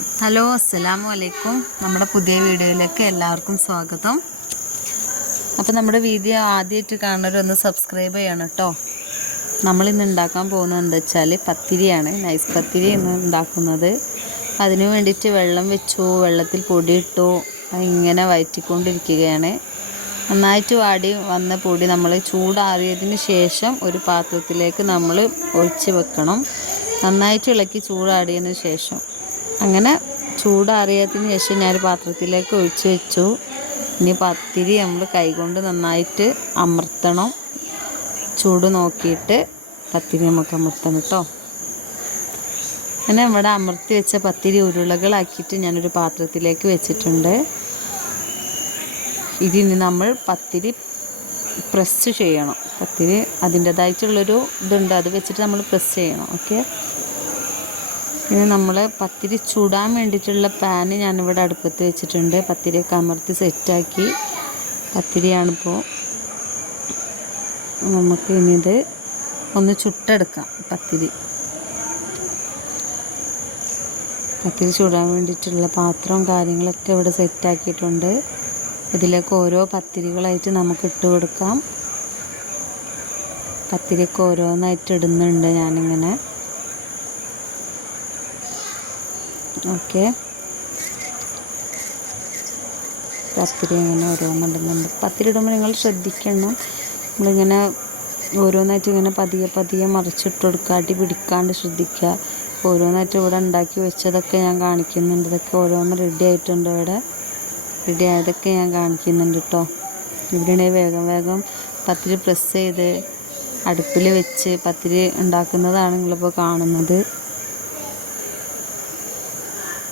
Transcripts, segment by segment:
Hello, അസ്സലാമു അലൈക്കും. നമ്മുടെ പുതിയ വീഡിയോയിലേക്ക് എല്ലാവർക്കും സ്വാഗതം. അപ്പോൾ നമ്മുടെ വീഡിയോ ആദ്യമായിട്ട് കാണുന്നവരൊന്ന് സബ്സ്ക്രൈബ് ചെയ്യണം കേട്ടോ. നമ്മളിന്ന് ഉണ്ടാക്കാൻ പോകുന്നത് എന്താ വെച്ചാൽ പത്തിരിയാണ്. നൈസ് പത്തിരി എന്ന് ഉണ്ടാക്കുന്നത്. അതിനു വേണ്ടിയിട്ട് വെള്ളം വെച്ചു, വെള്ളത്തിൽ പൊടിയിട്ടു, ഇങ്ങനെ വഴറ്റിക്കൊണ്ടിരിക്കുകയാണ്. നന്നായിട്ട് വാടി വന്ന പൊടി നമ്മൾ ചൂടാറിയതിന് ശേഷം ഒരു പാത്രത്തിലേക്ക് നമ്മൾ ഒഴിച്ച് വെക്കണം. നന്നായിട്ട് ഇളക്കി ചൂടാറിയതിന് ശേഷം അങ്ങനെ ചൂടാറിയതിന് ശേഷം ഞാൻ പാത്രത്തിലേക്ക് ഒഴിച്ച് വെച്ചു. ഇനി പത്തിരി നമ്മൾ കൈകൊണ്ട് നന്നായിട്ട് അമർത്തണം. ചൂട് നോക്കിയിട്ട് പത്തിരി നമുക്ക് അമർത്തണം കേട്ടോ. അങ്ങനെ ഇവിടെ അമർത്തി വെച്ച പത്തിരി ഉരുളകളാക്കിയിട്ട് ഞാനൊരു പാത്രത്തിലേക്ക് വെച്ചിട്ടുണ്ട്. ഇതിന് നമ്മൾ പത്തിരി പ്രസ് ചെയ്യണം. പത്തിരി അതിൻ്റേതായിട്ടുള്ളൊരു ഇതുണ്ട്, അത് വെച്ചിട്ട് നമ്മൾ പ്രസ് ചെയ്യണം. ഓക്കെ, ഇനി നമ്മൾ പത്തിരി ചൂടാൻ വേണ്ടിയിട്ടുള്ള പാന് ഞാനിവിടെ അടുപ്പത്ത് വെച്ചിട്ടുണ്ട്. പത്തിരിയൊക്കെ അമർത്തി സെറ്റാക്കി പത്തിരിയാണിപ്പോൾ. നമുക്ക് ഇനി ഇത് ഒന്ന് ചുട്ടെടുക്കാം. പത്തിരി ചൂടാൻ വേണ്ടിയിട്ടുള്ള പാത്രവും കാര്യങ്ങളൊക്കെ ഇവിടെ സെറ്റാക്കിയിട്ടുണ്ട്. ഇതിലേക്ക് ഓരോ പത്തിരികളായിട്ട് നമുക്ക് ഇട്ട് കൊടുക്കാം. പത്തിരിയൊക്കെ ഓരോന്നായിട്ട് ഇടുന്നുണ്ട് ഞാനിങ്ങനെ. ഓക്കെ, പത്തിരി ഇങ്ങനെ ഓരോന്നിടുന്നുണ്ട്. പത്തിരി ഇടുമ്പോൾ നിങ്ങൾ ശ്രദ്ധിക്കണം, നമ്മളിങ്ങനെ ഓരോന്നായിട്ട് ഇങ്ങനെ പതിയെ മറിച്ചിട്ട് കൊടുക്കുക, അടി പിടിക്കാണ്ട് ശ്രദ്ധിക്കുക. ഓരോന്നായിട്ട് ഇവിടെ ഉണ്ടാക്കി വെച്ചതൊക്കെ ഞാൻ കാണിക്കുന്നുണ്ട്. ഇതൊക്കെ ഓരോന്ന് റെഡി ആയിട്ടുണ്ട്. ഇവിടെ റെഡി ആയതൊക്കെ ഞാൻ കാണിക്കുന്നുണ്ട് കേട്ടോ. ഇവിടെയാണെങ്കിൽ വേഗം പത്തിരി പ്രസ് ചെയ്ത് അടുപ്പിൽ വെച്ച് പത്തിരി ഉണ്ടാക്കുന്നതാണ് നിങ്ങളിപ്പോൾ കാണുന്നത്.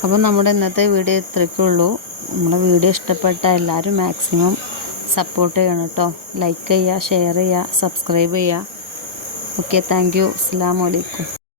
അപ്പോൾ നമ്മുടെ ഇന്നത്തെ വീഡിയോ ഇത്രയൊക്കെ ഉള്ളൂ. നമ്മുടെ വീഡിയോ ഇഷ്ടപ്പെട്ട എല്ലാവരും മാക്സിമം സപ്പോർട്ട് ചെയ്യണം കേട്ടോ. ലൈക്ക് ചെയ്യുക, ഷെയർ ചെയ്യുക, സബ്സ്ക്രൈബ് ചെയ്യുക. Okay, thank you. അസ്സലാമു അലൈക്കും.